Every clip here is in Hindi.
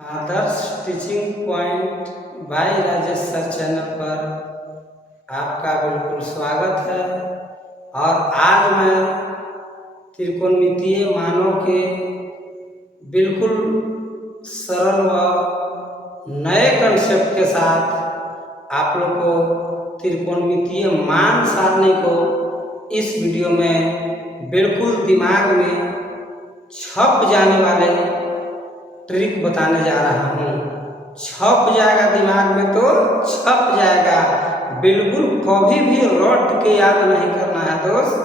आदर्श टीचिंग पॉइंट भाई राजेश सर चैनल पर आपका बिल्कुल स्वागत है। और आज मैं त्रिकोणमितीय मानों के बिल्कुल सरल व नए कंसेप्ट के साथ आप लोग को त्रिकोणमितीय मान सारणी को इस वीडियो में बिल्कुल दिमाग में छप जाने वाले ट्रिक बताने जा रहा हूँ। छप जाएगा दिमाग में तो छप जाएगा, बिल्कुल कभी भी रट के याद नहीं करना है दोस्त,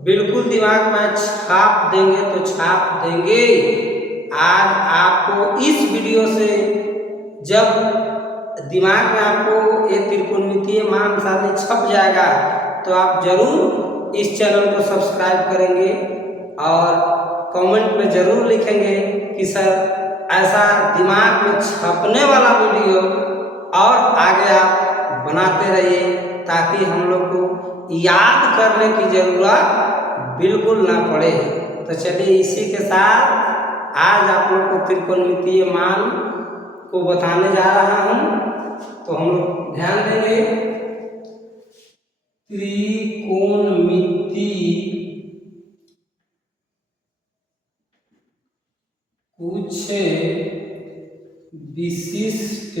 बिल्कुल दिमाग में छाप देंगे तो छाप देंगे। आज आपको इस वीडियो से जब दिमाग में आपको ये त्रिकोणमितीय मान सारणी छप जाएगा तो आप जरूर इस चैनल को सब्सक्राइब करेंगे और कमेंट में जरूर लिखेंगे कि सर ऐसा दिमाग में छपने वाला वीडियो और आगे आप बनाते रहिए ताकि हम लोग को याद करने की ज़रूरत बिल्कुल ना पड़े। तो चलिए इसी के साथ आज आप लोग को त्रिकोणमितीय मान को बताने जा रहा हूँ। तो हम लोग ध्यान देंगे। त्रिकोणमिति कुछ विशिष्ट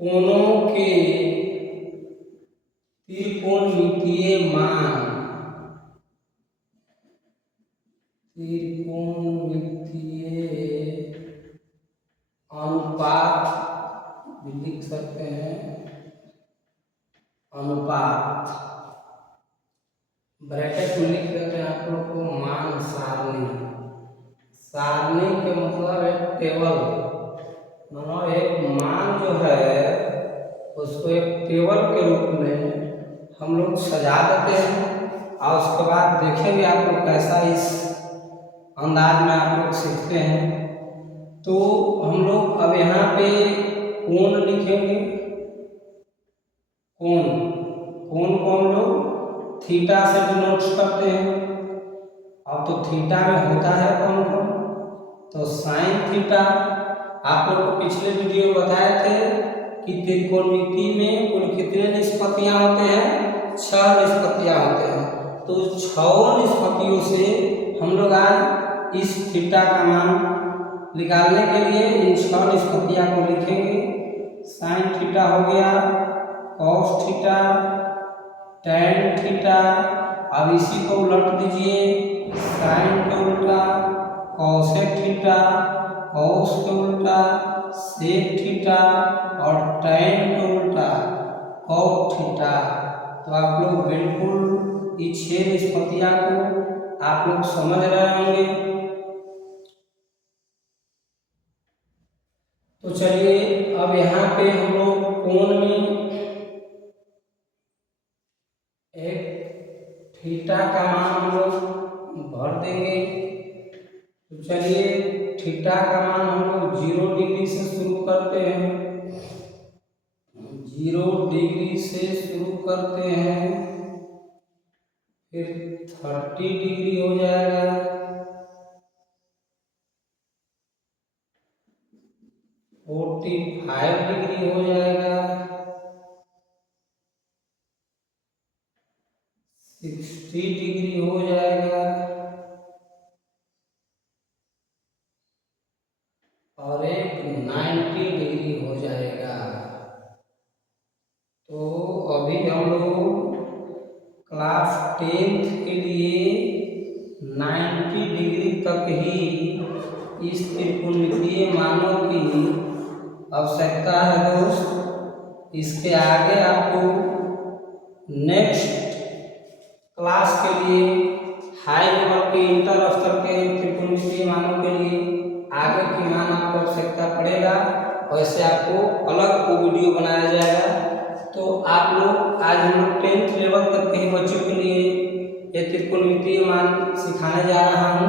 कोणों के त्रिकोणमितीय मान, त्रिकोणमितीय अनुपात भी लिख सकते हैं, अनुपात ब्रैकेट में लिख देते हैं आप लोग को। मान सारणी, सारणी के मतलब एक टेबल, मतलब एक मान जो है उसको एक टेबल के रूप में हम लोग सजा देते हैं और उसके बाद देखेंगे आप लोग कैसा इस अंदाज में आप लोग सीखते हैं। तो हम लोग अब यहाँ पे कोण लिखेंगे। कोण, कोण को हम लोग थीटा से डिनोट करते हैं। अब तो थीटा में होता है कौन कौन, तो साइन थीटा। आप लोग को पिछले वीडियो में बताए थे कि त्रिकोणमिति में कुल कितने निष्पत्तियां होते हैं, 6 निष्पत्तियां होते हैं। तो 6 निष्पत्तियों से हम लोग आज इस थीटा का मान निकालने के लिए इन 6 निष्पत्तियां को लिखेंगे। साइन थीटा हो गया, कॉस थीटा, टैन थीटा। अब इसी को उलट दीजिए, साइन के उल्टा कॉसेक थीटा, कॉस के उल्टा सेक थीटा और टैन के उल्टा कॉट थीटा। तो आप लोग बिल्कुल इस 6 निष्पत्तियां को आप लोग समझ रहे होंगे। तो चलिए अब यहाँ पे हम लोग कोण में एक थीटा का मान हम लोग भर देंगे। तो चलिए थीटा का मान हम लोग 0 डिग्री से शुरू करते हैं, 0 डिग्री से शुरू करते हैं, फिर 30 डिग्री हो जाएगा, 45 डिग्री हो जाएगा, 60 डिग्री हो जाएगा और एक 90 डिग्री हो जाएगा। तो अभी हम लोग क्लास 10th के लिए 90 डिग्री तक ही इस त्रिकोणमितीय मानों की आवश्यकता है दोस्त। इसके आगे आपको नेक्स्ट क्लास के लिए हाई लेवल के इंटर स्तर के त्रिकोणमितीय मानों के लिए आगे की मान आपको आवश्यकता पड़ेगा, वैसे आपको अलग को वीडियो बनाया जाएगा। तो आप लोग आज हम लोग 10th लेवल तक के बच्चों के लिए ये त्रिकोणमितीय मान सिखाने जा रहा हूँ।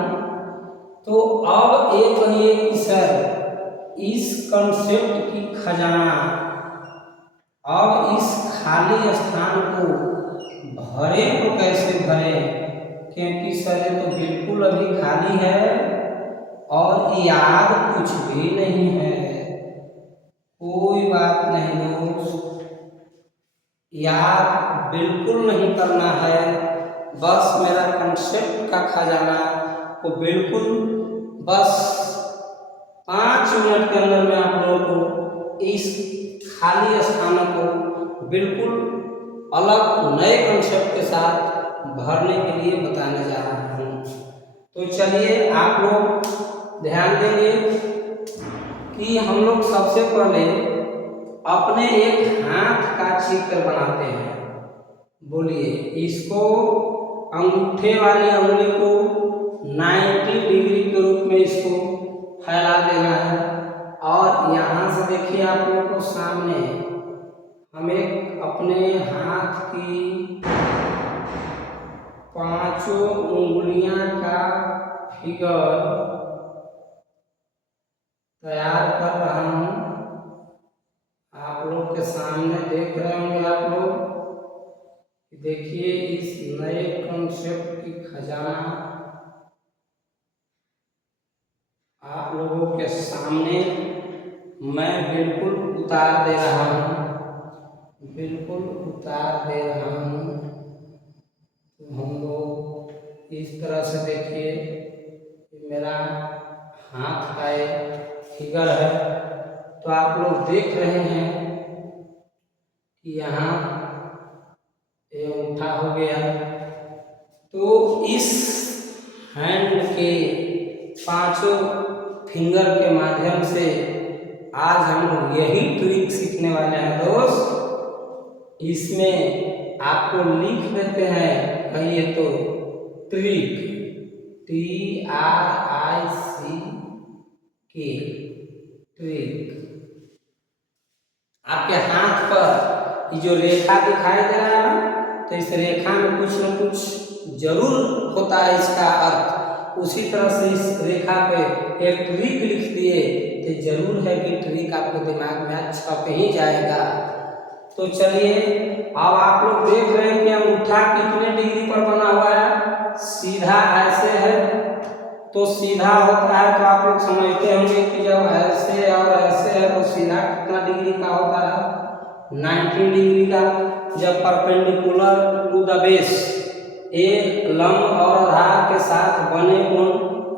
तो अब ये कहिए कि सर इस कंसेप्ट की खजाना, अब इस खाली स्थान को भरे तो कैसे भरे, क्योंकि सर ये तो बिल्कुल अभी खाली है और याद कुछ भी नहीं है। कोई बात नहीं दोस्त, याद बिल्कुल नहीं करना है। बस मेरा कंसेप्ट का खजाना को बिल्कुल बस 5 मिनट के अंदर में आप लोगों को इस खाली स्थानों को बिल्कुल अलग नए कंसेप्ट के साथ भरने के लिए बताने जा रहा हूँ। तो चलिए आप लोग ध्यान देंगे कि हम लोग सबसे पहले अपने एक हाथ का चित्र बनाते हैं। बोलिए, इसको अंगूठे वाली उंगली को 90 डिग्री के रूप में इसको फैला देना है। और यहाँ से देखिए आप लोगों को सामने हमें अपने हाथ की 5 उंगलियां का फिगर तैयार कर रहा हूँ। आप लोग के सामने देख रहे होंगे आप लोग। देखिए इस नए कॉन्सेप्ट की खजाना आप लोगों के सामने मैं बिल्कुल उतार दे रहा हूँ, बिल्कुल उतार दे रहा हूँ। तो हम लोग इस तरह से देखिए, मेरा हाथ का एक फिगर है। तो आप लोग देख रहे हैं कि यहाँ ये अंगूठा हो गया। तो इस हैंड के 5 फिंगर के माध्यम से आज हम लोग यही ट्रिक सीखने वाले हैं दोस्त। इसमें आपको लिख देते हैं, कहिए तो ट्रिक, TRIC ट्रिक। आपके हाथ पर ये जो रेखा दिखाई दे रहा है ना, तो इस रेखा में कुछ न कुछ जरूर होता है इसका अर्थ। उसी तरह से इस रेखा पे एक ट्रिक लिख दिए तो जरूर है कि ट्रिक आपके दिमाग में छप ही जाएगा। तो चलिए अब आप लोग देख रहे हैं कि अंगूठा कितने डिग्री पर बना हुआ है। सीधा ऐसे है तो सीधा होता है, तो आप लोग समझते होंगे कि जब ऐसे और ऐसे है तो सीधा कितना डिग्री का होता है, 90 डिग्री का। जब परपेंडिकुलर टू द बेस, एक लंब और आधार के साथ बने कोण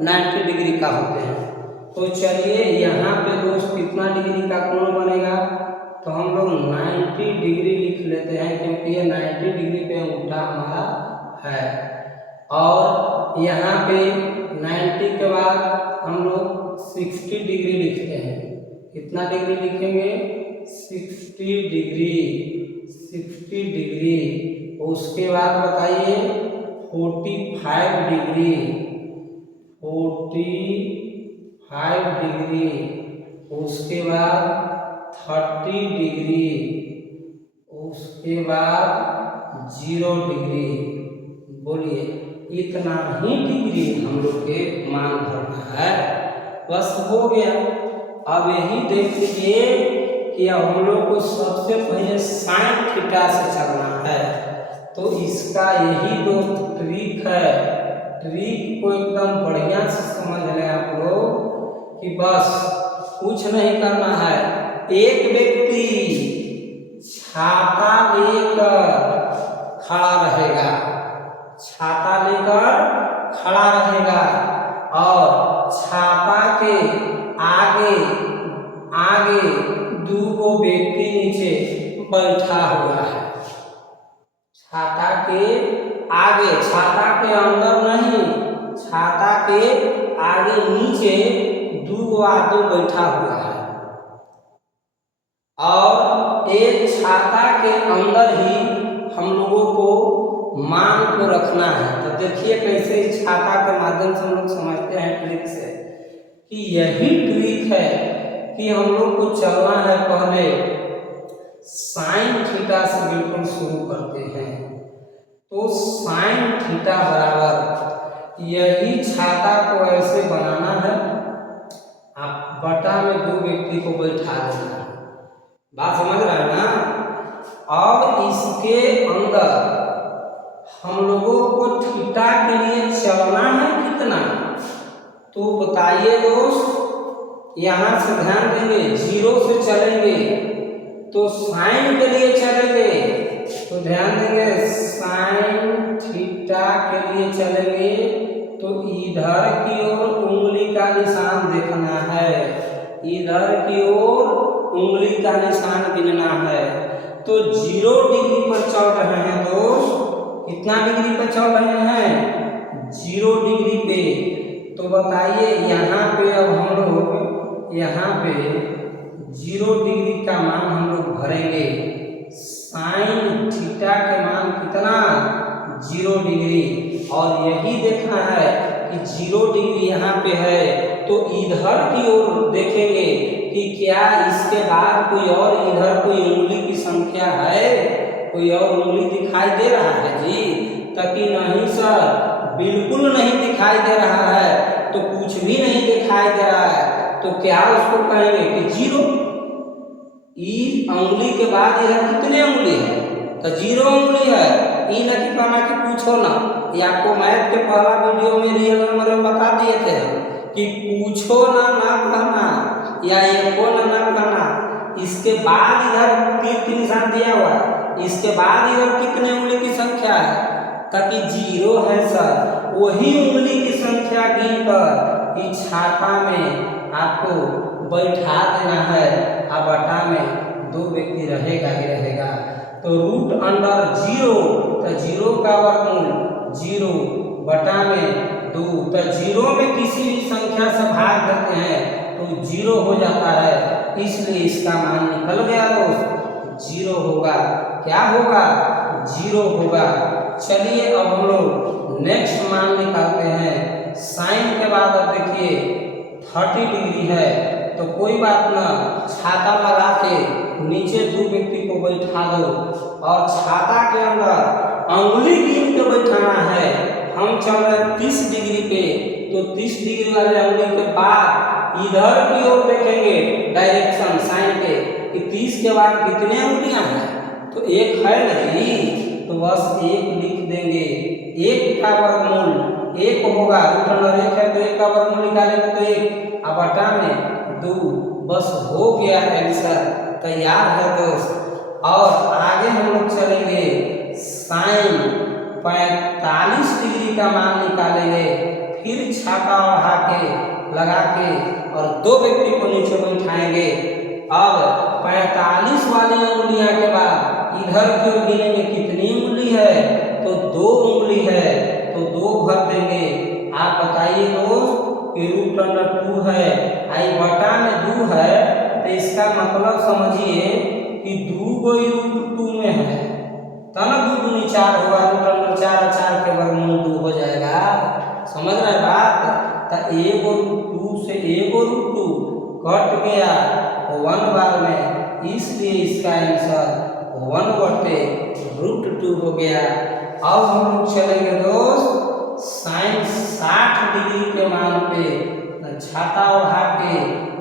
90 डिग्री का होते हैं। तो चलिए यहाँ पे दोस्त कितना डिग्री का कोण बनेगा, तो हम लोग 90 डिग्री लिख लेते हैं, क्योंकि ये 90 डिग्री पे अंगूठा हमारा है। और यहाँ पे 90 के बाद हम लोग 60 डिग्री लिखते हैं। कितना डिग्री लिखेंगे, 60 डिग्री, 60 डिग्री। उसके बाद बताइए 45 डिग्री, 45 डिग्री। उसके बाद 30 डिग्री, उसके बाद 0 डिग्री। बोलिए, इतना ही डिग्री हम लोग के मान भरना है, बस हो गया। अब यही देख लीजिए कि अब हम लोग को सबसे पहले साइन थीटा से चलना है। तो इसका यही दोस्त ट्रिक है। ट्रिक को एकदम बढ़िया से समझ लें आप लोग कि बस कुछ नहीं करना है। एक व्यक्ति छाता लेकर खड़ा रहेगा, छाता लेकर खड़ा रहेगा और छाता के आगे आगे 2 व्यक्ति नीचे बैठा हुआ है। छाता के आगे, छाता के अंदर नहीं, छाता के आगे नीचे 2 आदमी बैठा हुआ है। और एक छाता के अंदर ही हम लोगों को मान को रखना है। तो देखिए कैसे इस छाता के माध्यम से हम लोग समझते हैं ट्रिक से, कि यही ट्रिक है कि हम लोग को चलना है। पहले साइन थीटा से बिल्कुल शुरू करते हैं। तो साइन थीटा बराबर यही छाता को ऐसे बनाना है, आप बटा में 2 व्यक्ति को बैठा देना है। बात समझ रहे हैं ना। अब इसके अंदर हम लोगों को थीटा के लिए चलना है कितना, तो बताइए दोस्त, यहाँ से ध्यान देंगे, जीरो से चलेंगे तो साइन के लिए चलेंगे, तो ध्यान देंगे साइन थीटा के लिए चलेंगे तो इधर की ओर उंगली का निशान देखना है, इधर की ओर उंगली का निशान गिनना है। तो 0 डिग्री पर चल रहे हैं दोस्त, कितना डिग्री पर चल रहे हैं 0 डिग्री पे। तो बताइए यहाँ पे अब हम लोग यहाँ पे 0 डिग्री का मान हम लोग भरेंगे, साइन थीटा के मान कितना 0 डिग्री, और यही देखना है कि 0 डिग्री यहाँ पे है तो इधर की ओर देखेंगे कि क्या इसके बाद कोई और इधर कोई उंगली की संख्या है, कोई और उंगली दिखाई दे रहा है जी, ताकि नहीं सर बिल्कुल नहीं दिखाई दे रहा है, तो कुछ भी नहीं दिखाई दे रहा है तो क्या उसको कहेंगे कि 0। इस उंगली के बाद इधर कितने उंगली है तो 0 उंगली है, ये नहीं कहना कि पूछो ना, ये आपको मैथ के पहला वीडियो में रियल नंबर में बता दिए थे कि पूछो ना कहना या एको ना कहना। इसके बाद इधर तीर की निशान दिया हुआ है, इसके बाद इधर कितने उंगली की संख्या है ताकि 0 है सर, वही उंगली की संख्या गिनकर इस छाता में आपको बैठा देना है, और बटा में 2 व्यक्ति रहेगा ही रहेगा। तो रूट अंडर 0 तो 0 का वर्गमूल 0 बटा में 2, तो 0 में किसी भी संख्या से भाग देते हैं तो 0 हो जाता है, इसलिए इसका मान निकल गया दोस्त 0 होगा। क्या होगा 0 होगा। चलिए अब हम लोग नेक्स्ट मान निकालते हैं। साइन के बाद अब देखिए 30 डिग्री है तो कोई बात ना, छाता लगा के नीचे 2 व्यक्ति को बैठा दो और छाता के अंदर अंगुली गिन के बैठाना है। हम चल रहे 30 डिग्री पे तो 30 डिग्री वाले अंगुली के बाद इधर की ओर देखेंगे डायरेक्शन साइन के कि 30 के बाद कितने अंगुलियां हैं तो 1 है ना जी, तो बस 1 लिख देंगे। 1 का वर्गमूल 1 होगा, रूट अंडर 1 है तो 1 का वर्गमूल निकालेंगे तो 1 और बटा में 2, बस हो गया आंसर तैयार है दोस्त। और आगे हम लोग चलेंगे, साइन 45 डिग्री का मान निकालेंगे, फिर छाता बढ़ा के लगा के और 2 व्यक्ति को नीचे बैठाएंगे। अब 45 वाली उंगलियां के बाद इधर की ओर गिनेंगे कितनी उंगली है तो 2 उंगली है तो 2 भर देंगे। आप बताइए दोस्त कि रूट अंडर 2 है, आई बटा में 2 है तो इसका मतलब समझिए कि 2 कोई रूट 2 में है तो ना 2 दूनी 4 होगा, रूट अंडर 4 4 के वर्गमूल 2 हो जाएगा। समझ रहे बात, तो 1 रूट 2 से 1 रूट 2 कट गया 1 बार में, इसलिए इसका आंसर 1/√2 हो गया। अब हम लोग चलेंगे दोस्त साइन 60 डिग्री के मान पे, छाता उठा के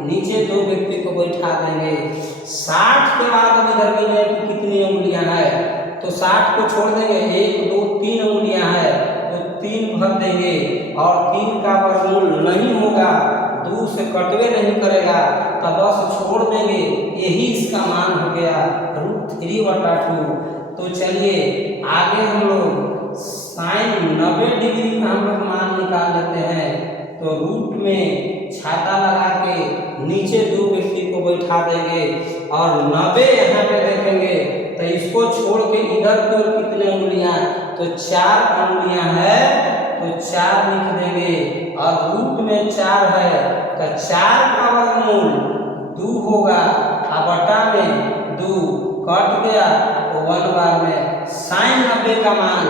नीचे 2 व्यक्ति को बैठा देंगे। 60 के बाद अब इधर गिने कि कितनी उंगलियां हैं तो 60 को छोड़ देंगे, 1 2 3 उंगलियां हैं तो 3 भर देंगे और 3 का वर्गमूल नहीं होगा, 2 से कटवे नहीं करेगा तो बस छोड़ देंगे, यही इसका मान हो गया √3/2। तो चलिए आगे हम लोग साइन 90 डिग्री का हम लोग मान निकाल लेते हैं। तो रूट में छाता लगा के नीचे 2 व्यक्ति को बैठा देंगे और 90 यहाँ पे देखेंगे तो इसको छोड़ के इधर की ओर कितने उंगलियां तो 4 उंगलियां है तो 4 लिख देंगे और रूट में 4 है तो 4 का वर्गमूल 2 होगा और बटा में 2 कट गया तो 1 बार में साइन 90 का मान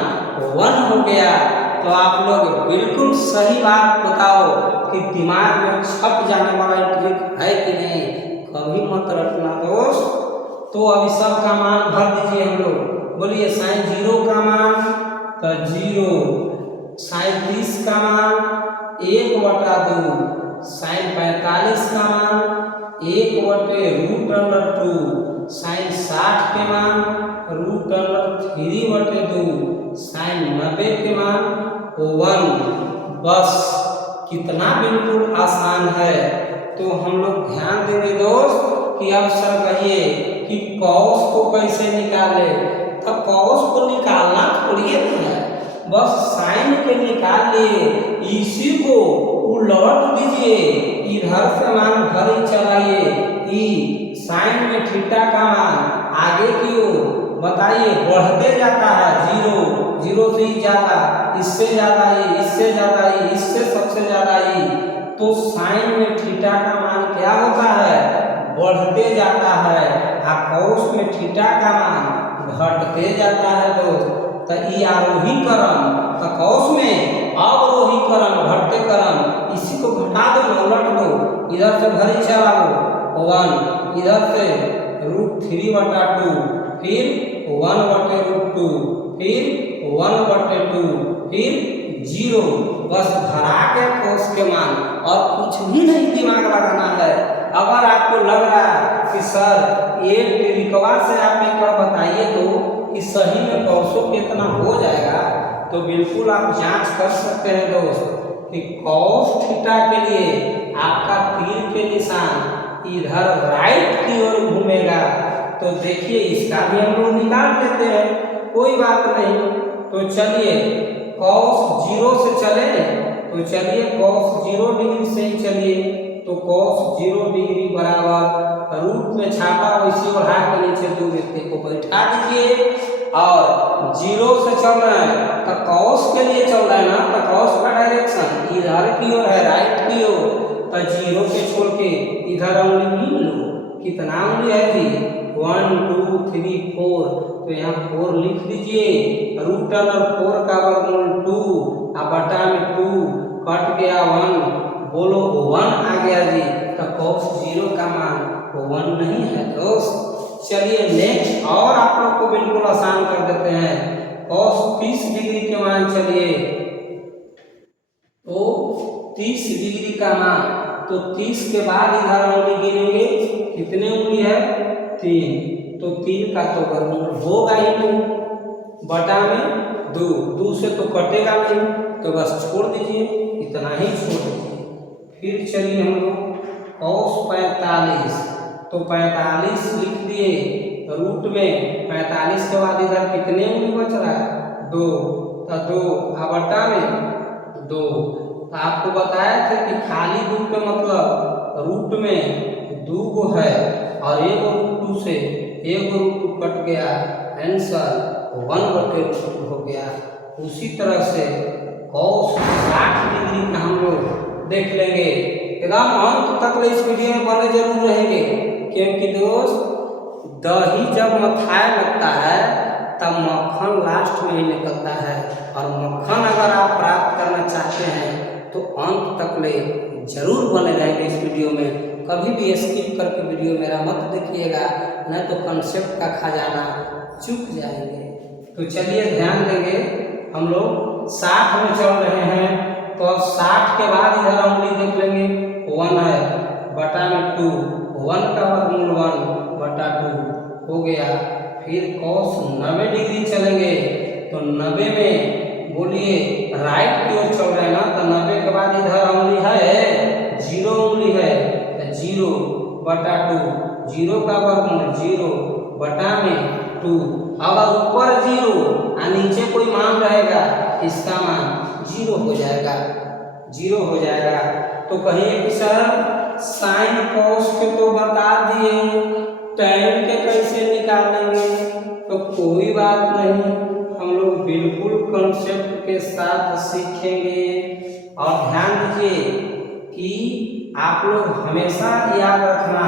1 हो गया। तो आप लोग बिल्कुल सही बात बताओ कि दिमाग में छप जाने वाला ट्रिक है कि नहीं, कभी मत रखना दोस्त। तो अभी सब का मान भर दीजिए हम लोग, बोलिए साइन 0 का मान तो 0, साइन 30 का मान 1/2, साइन 45 का मान 1/√2, साइन 60 के मान √3/2, साइन 90 के मान 1। बस कितना बिल्कुल आसान है। तो हम लोग ध्यान देंगे दोस्त कि अब सर कहिए कि कॉस को कैसे निकाले। तो कॉस को निकालना थोड़ी है, बस साइन के निकाल लिए, इसी को उलट दीजिए, इधर से मान घर ही चलाइए, ई साइन में थीटा का मान आगे की ओर बताइए बढ़ते जाता है, जीरो जीरो से ही ज्यादा, इससे ज्यादा ई, इससे ज्यादा ई, इससे सबसे ज्यादा ई। तो साइन में थीटा का मान क्या होता है, बढ़ते जाता है, और कॉस में थीटा का मान घटते जाता है दोस्त। तो ई आरोही क्रम, तो कॉस में अवरोही क्रम, घटते क्रम, इसी को घटा दो ना, उलट दो, इधर से भरी चलाओ 1, इधर से √3/2, फिर 1/√2, फिर 1/2, फिर 0, बस भरा के कॉस के मान, और कुछ भी नहीं दिमाग लगाना है। अगर आपको लग रहा है कि सर ये ट्रिकवा से आप एक बार बताइए तो कि सही में कॉसो कितना हो जाएगा, तो बिल्कुल आप जांच कर सकते हैं दोस्त कि कॉस थीटा के लिए आपका तीर के निशान इधर राइट की ओर घूमेगा। तो देखिए इसका भी हम लोग निकाल लेते हैं, कोई बात नहीं। तो चलिए कॉस 0 से चले, तो चलिए कॉस 0 डिग्री से ही चलिए। तो कॉस 0 डिग्री बराबर रूट में छापा वैसे बढ़ा के नीचे 2 व्यक्ति को बैठा दीजिए, और 0 से चल रहे हैं तो कॉस के लिए चल रहा है ना, तो कॉस का डायरेक्शन इधर की ओर है, राइट की ओर। तो 0 के छोड़ के इधर उंगली गिन लो, कितना उंगली है जी, 1 2 3 4, तो यहाँ 4 लिख दीजिए, रूट अंडर 4 का वर्गमूल 2, और बटा में 2 कट गया 1, बोलो 1 आ गया जी। तो कॉस 0 का मान 1 नहीं है दोस्त। चलिए नेक्स्ट और आप लोग को बिल्कुल आसान कर देते हैं, कॉस 30 डिग्री के मान चलिए। तो 30 डिग्री का मान, तो 30 के बाद इधर उंगली गिनेंगे, कितने उंगली है, 3, तो 3 का तो वर्गमूल होगा ही 2, बटा में 2, 2 से तो कटेगा नहीं, तो बस छोड़ दीजिए, इतना ही छोड़ दीजिए। फिर चलिए हम लोग कॉस 45, तो 45 लिख दिए, रूट में 45 के बाद इधर कितने उंगली बच रहा है, 2, तो 2, और बटा में 2। तो आपको बताया था कि खाली 2 के मतलब रूट में 2 गो है, और एक √2 से एक √2 कट गया, आंसर 1/2 हो गया। उसी तरह से कॉस 60 डिग्री का हम लोग देख लेंगे, एकदम अंत तक इस वीडियो में बने जरूर रहेंगे, क्योंकि दोस्त दही जब मथाए लगता है तब मक्खन लास्ट में ही निकलता है, और मक्खन अगर आप प्राप्त करना चाहते हैं तो अंत तक ले जरूर बने रहेंगे इस वीडियो में। कभी भी स्किप करके वीडियो मेरा मत देखिएगा, नहीं तो कंसेप्ट का खजाना चूक जाएंगे। तो चलिए ध्यान देंगे, हम लोग 60 में चल रहे हैं, तो अब 60 के बाद इधर उंगली देख लेंगे, 1 है, बटा में 2, 1 का वर्गमूल 1/2 हो गया। फिर कॉस 90 डिग्री चलेंगे, तो 90 में बोलिए राइट की ओर चल रहे हैं ना, तो 90 के बाद इधर उंगली है, 0 उंगली है, तो 0/2, 0 का वर्गमूल 0 बटा में 2, अगर ऊपर 0 और नीचे कोई मान रहेगा, इसका मान 0 हो जाएगा, 0 हो जाएगा। तो कहिए कि सर साइन कॉस के तो बता दिए, टैन के कैसे निकालेंगे, तो कोई बात नहीं, हम लोग बिल्कुल कंसेप्ट के साथ सीखेंगे। और ध्यान दीजिए कि आप लोग हमेशा याद रखना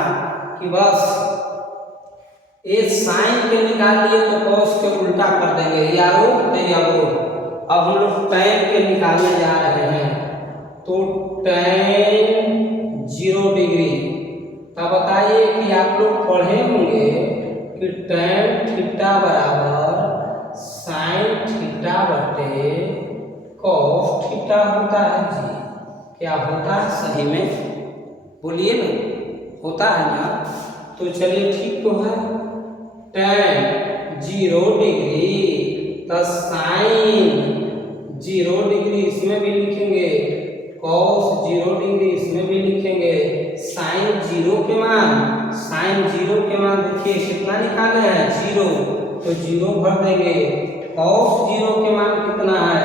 कि बस ये साइन के निकाल लिए तो कॉस के उल्टा कर देंगे, या रोक दे या रोक। अब हम लोग टैन के निकालने जा रहे हैं, तो टैन 0 डिग्री, तब बताइए कि आप लोग पढ़े होंगे कि टैन थीटा बराबर साइन थीटा बटे कॉस थीटा होता है जी। क्या होता है सही में, बोलिए ना, होता है ना। तो चलिए ठीक तो है, टैन 0 डिग्री तो साइन 0 डिग्री, इसमें भी लिखेंगे कॉस इसमें भी लिखेंगे साइन जीरो के मान देखिए कितना निकाले हैं 0, तो 0 भर देंगे। कॉस 0 के मान कितना है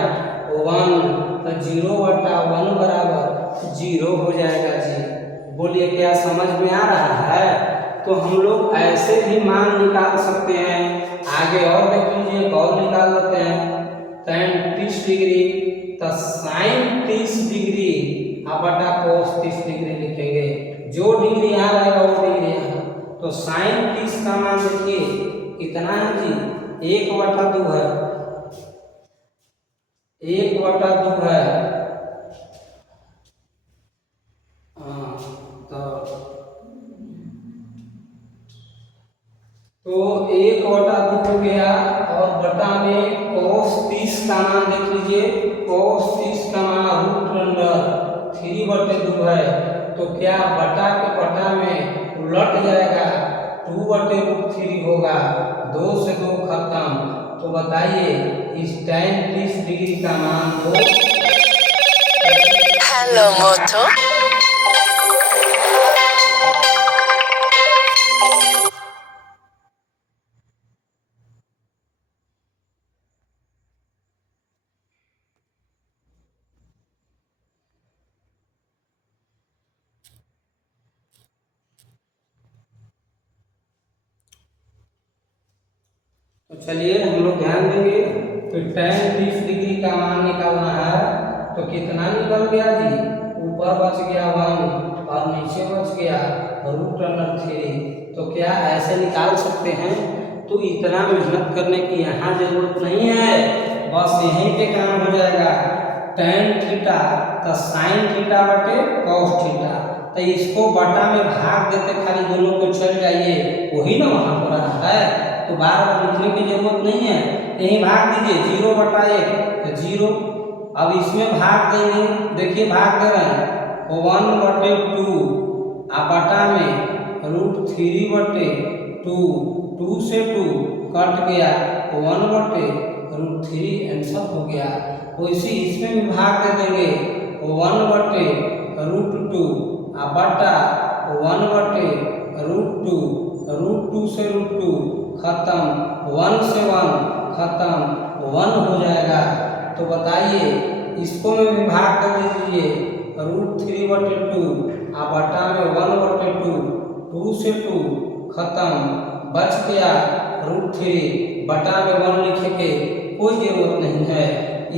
1, तो 0/1 बराबर 0 हो जाएगा जी। बोलिए क्या समझ में आ रहा है? तो हम लोग ऐसे भी मान निकाल सकते हैं। आगे और देख लीजिए, और निकाल लेते हैं। tan 30 डिग्री तो साइन 30 डिग्री बटा कोस 30 डिग्री लिखेंगे। जो डिग्री यहाँ रहेगा वो डिग्री यहाँ, तो साइन 30 का मान देखिए कितना है जी 1/2 है, 1/2 है। तो 1/2 हो गया और बटा में cos 30 का मान देख लीजिए, cos 30 का मान √3/2 है। तो क्या बटा के पटा में उलट जाएगा, 2/√3 होगा, 2 से 2 खत्म। तो बताइए इस tan 30 डिग्री का मान को हेलो मोटो। तो चलिए हम लोग ध्यान देंगे। तो tan 30 डिग्री का मान निकालना है, तो कितना निकल गया जी, ऊपर बच गया 1 और नीचे बच गया √3। तो क्या ऐसे निकाल सकते हैं? तो इतना मेहनत करने की यहाँ जरूरत नहीं है, बस यहीं पे काम हो जाएगा। tan थीटा तो साइन थीटा बटे कॉस थीटा, तो इसको बटा में भाग देते, खाली दोनों को चल जाइए, वही ना वहाँ हो रहा है। तो बार बार लिखने की जरूरत नहीं है, यहीं भाग दीजिए 0/1 तो 0। अब इसमें भाग देंगे, देखिए भाग दे रहे हैं 1/2 बटा में √3/2, 2 से 2 कट गया 1/√3 आंसर हो गया। वैसे इसमें भी भाग दे देंगे 1/√2 बटा 1/√2, √2 से √2 खत्म, 1 से 1 खत्म, 1 हो जाएगा। तो बताइए इसको में भी भाग कर दीजिए √3/2 बटा में 1/2, 2 से 2 खत्म, बच गया √3 बटा में 1 लिखेंगे, कोई जरूरत नहीं है।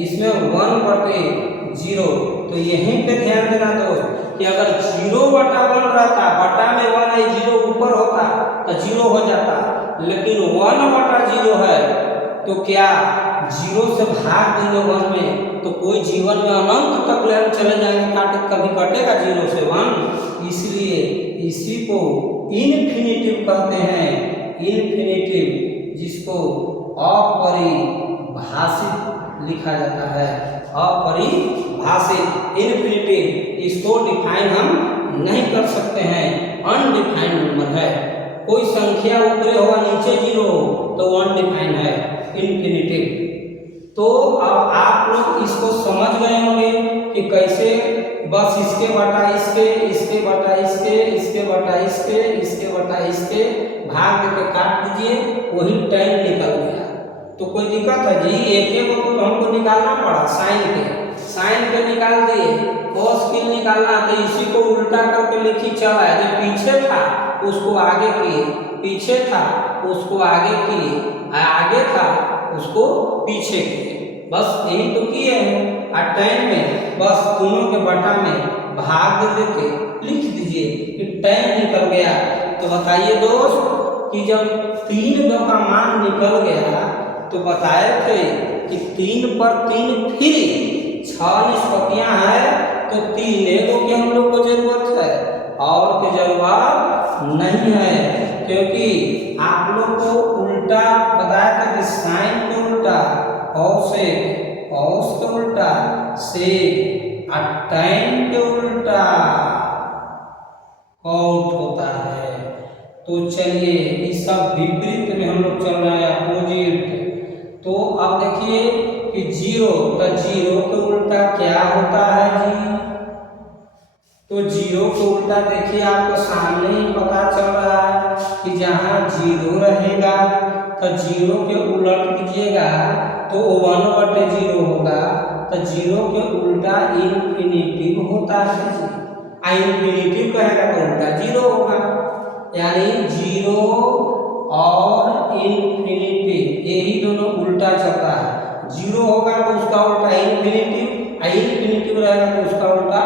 इसमें 1/0, तो यहीं पे ध्यान देना दोस्त कि अगर 0/1 रहता, बटा में 1 है, 0 ऊपर होता तो 0 हो जाता, लेकिन 1/0 है तो क्या 0 से भाग देंगे 1 में, तो कोई जीवन में अनंत तक ले चले जाएंगे, काटे कभी कटेगा 0 से 1। इसलिए इसी को इन्फिनिटिव कहते हैं, इन्फिनिटिव, जिसको अपरिभाषित लिखा जाता है, अपरिभाषित इन्फिनिटिव। इसको डिफाइन हम नहीं कर सकते हैं, अनडिफाइंड नंबर है। कोई संख्या ऊपरे हो नीचे 0 तो अनडिफाइंड है, इन्फिनिटिव। तो अब आप लोग इसको समझ गए होंगे कि कैसे बस इसके बटा इसके, इसके बटा इसके, इसके बटा इसके, इसके बटा इसके भाग देके काट दीजिए, वही tan निकल गया। तो कोई दिक्कत है जी? एक को तो हमको निकालना पड़ा, साइन के निकाल दिए, cos के निकालना, तो इसी को उल्टा करके लिखी चला है। जो पीछे था उसको आगे किए, पीछे था उसको आगे किए, आगे था उसको पीछे किए, बस यही तो किए हैं। और tan में बस दोनों के बटा में भाग देके लिख दीजिए कि tan निकल गया। तो बताइए दोस्त कि जब 3 का मान निकल गया तो बताए थे कि 3 पर 3 फिर 6 निष्पत्तियां हैं, तो 3 की हम लोग को जरूरत है और की जरूरत नहीं है, क्योंकि आप लोग को उल्टा बताया था कि साइन के उल्टा कॉस के उल्टा सेक और tan के उल्टा कॉट होता है। तो चलिए इस सब विपरीत में हम लोग चल रहे हैं, अपोजिट। तो अब देखिए कि 0 के उल्टा क्या होता है जी? तो जीरो को उल्टा देखिए, आपको सामने ही पता चल रहा है कि जहाँ जीरो रहेगा तो जीरो के उलट कीजिएगा तो 1/0 होगा। तो जीरो के उल्टा इन्फिनिटिव होता है जी, इन्फिनिटिव कहेगा तो उल्टा जीरो होगा, यानी जीरो और इन्फिनिटिव यही दोनों उल्टा चलता है। जीरो होगा तो उसका उल्टा इन्फिनिटिव, इन्फिनिटिव रहेगा तो उसका उल्टा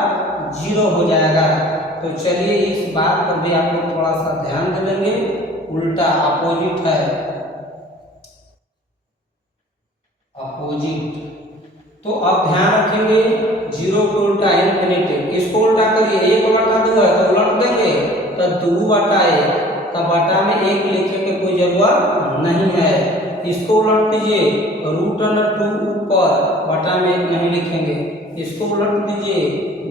जीरो हो जाएगा। तो चलिए इस बात पर भी आप लोग थोड़ा सा ध्यान दे लेंगे, उल्टा अपोजिट है, अपोजिट। तो अब ध्यान रखेंगे, जीरो को उल्टा इन्फिनिटिव, इसको उल्टा करिए, 1/2 है तो उलट देंगे तो 2/1, तो बटा में 1 लिखने की कोई जरूरत नहीं है। इसको उलट दीजिए, √2 ऊपर, बटा में 1 नहीं लिखेंगे। इसको उलट दीजिए,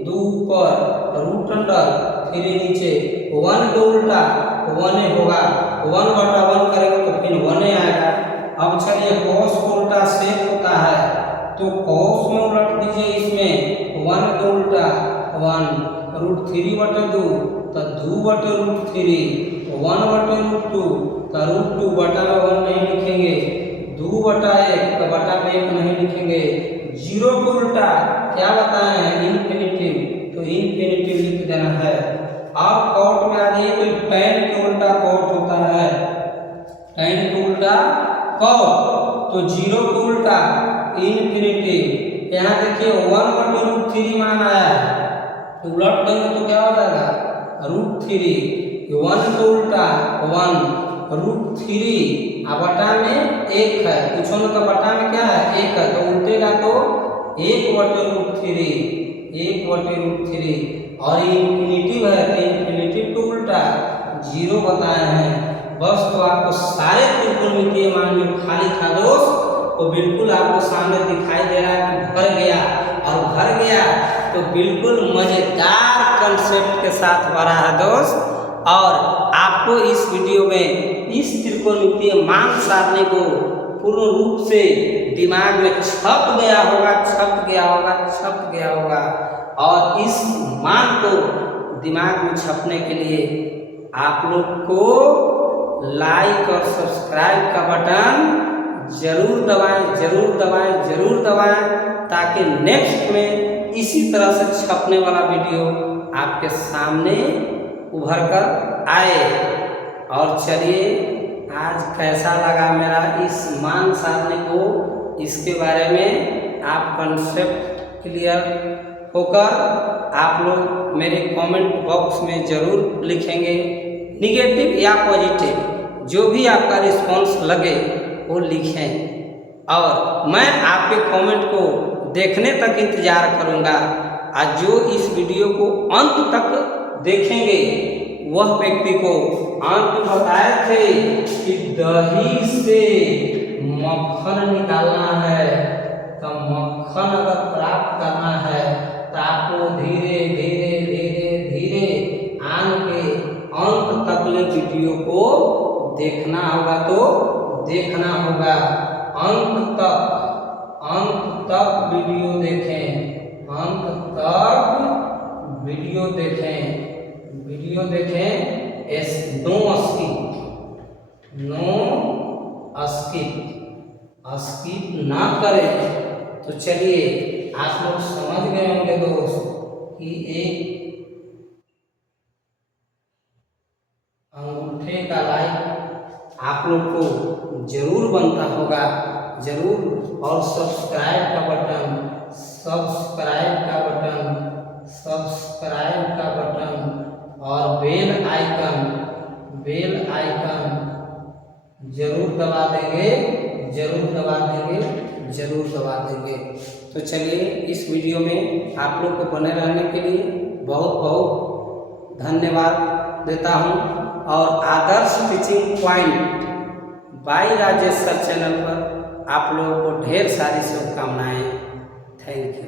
2 ऊपर, √3 नीचे, 1 को उल्टा 1 होगा, 1/1 करेंगे तो फिर 1 आएगा। अब चलिए cos को उल्टा sec होता है, तो cos में उलट दीजिए, इसमें 1 को उल्टा 1, √3/2 तो 2/√3, 1/√2 तो √2, बटा में 1 नहीं लिखेंगे, 2/1 तो बटा में 1 नहीं लिखेंगे। जीरो को उल्टा क्या बताए हैं, इन्फिनिटिव, तो इन्फिनिटिव लिख देना है। अब कॉट में आ जाइए, तो tan के उल्टा कॉट होता है, tan को उल्टा कॉट, तो जीरो को उल्टा इन्फिनिटिव। यहाँ देखिए 1/√3 मान आया है, तो उलट देंगे तो क्या हो जाएगा, √3, 1 को उल्टा 1, √3, बटा में 1 है, कुछ होने का बटा में क्या है 1 है, तो उल्टेगा तो 1/√3, 1/√3, और इन्फिनिटिव है तो इन्फिनिटिव को उल्टा जीरो बताए हैं। बस तो आपको सारे त्रिकोणमितीय मान जो खाली था दोस्त, वो बिल्कुल आपको सामने दिखाई दे रहा है कि भर गया, और भर गया तो बिल्कुल मजेदार कंसेप्ट के साथ भरा है दोस्त। और आपको इस वीडियो में इस त्रिकोणमितीय मान सारणी को पूर्ण रूप से दिमाग में छप गया होगा, छप गया होगा, छप गया होगा। और इस मान को दिमाग में छपने के लिए आप लोग को लाइक और सब्सक्राइब का बटन जरूर दबाएं, जरूर दबाएं, जरूर दबाएं, ताकि नेक्स्ट में इसी तरह से छपने वाला वीडियो आपके सामने उभर कर आए। और चलिए आज कैसा लगा मेरा इस मान सारणी को, इसके बारे में आप कंसेप्ट क्लियर होकर आप लोग मेरे कमेंट बॉक्स में जरूर लिखेंगे, निगेटिव या पॉजिटिव जो भी आपका रिस्पांस लगे वो लिखें, और मैं आपके कमेंट को देखने तक इंतजार करूंगा। आज जो इस वीडियो को अंत तक देखेंगे वह व्यक्ति को अंत बताए थे कि दही से मक्खन निकालना है, तो मक्खन अगर प्राप्त करना है तो आपको धीरे धीरे धीरे धीरे आन के अंत तक ले वीडियो को देखना होगा, तो देखना होगा अंत तक वीडियो देखें, अंत तक वीडियो देखें, वीडियो देखें, नो स्किप ना करें। तो चलिए आप लोग समझ गए होंगे दोस्त कि एक अंगूठे का लाइक आप लोग को जरूर बनता होगा, जरूर। और सब्सक्राइब का बटन, सब्सक्राइब का बटन, सब्सक्राइब का बटन, और बेल आइकन जरूर दबा देंगे, जरूर दबा देंगे, जरूर दबा देंगे। तो चलिए इस वीडियो में आप लोग को बने रहने के लिए बहुत बहुत धन्यवाद देता हूँ। और Adarsh teaching point by Rajesh sir channel पर आप लोगों को ढेर सारी शुभकामनाएं। Thank you.